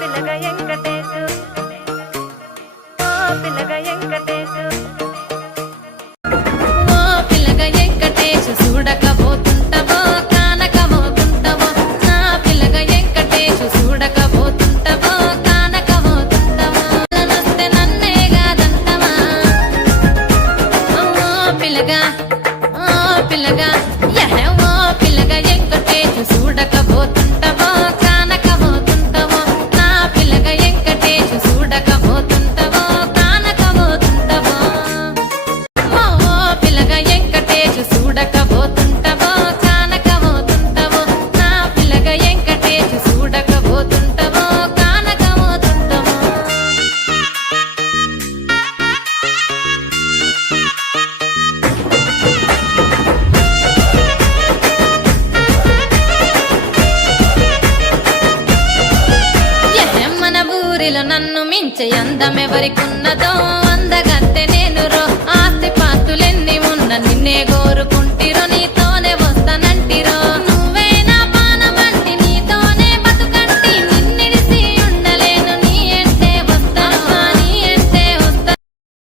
పిల్లగ వెంకటేశు ఓ పిల్లగ వెంకటేశు ఓ పిల్లగ వెంకటేశు చూడకపోతుంటవో కానకపోతుంటవో నా పిల్లగ వెంకటేశు చూడకపోతుంటవో కానకపోతుంటవో నస్తే నన్నే కాదంటవా ఓ పిల్లగా ఓ పిల్లగ వెంకటేశు చూడకపోతుంటవో కానకపోతుంటవో నా పిల్లగ వెంకటేశు చూడకపోతుంటవో కానకపోతుంటవో ఓ పిల్లగ వెంకటేశు చూడకపోతుంటవో కానకపోతుంటవో నా పిల్లగ వెంకటేశు చూడకపోతుంటవో కానకపోతుంటవో మన ఊరిలో నన్ను మించే అందమెవరికున్నదో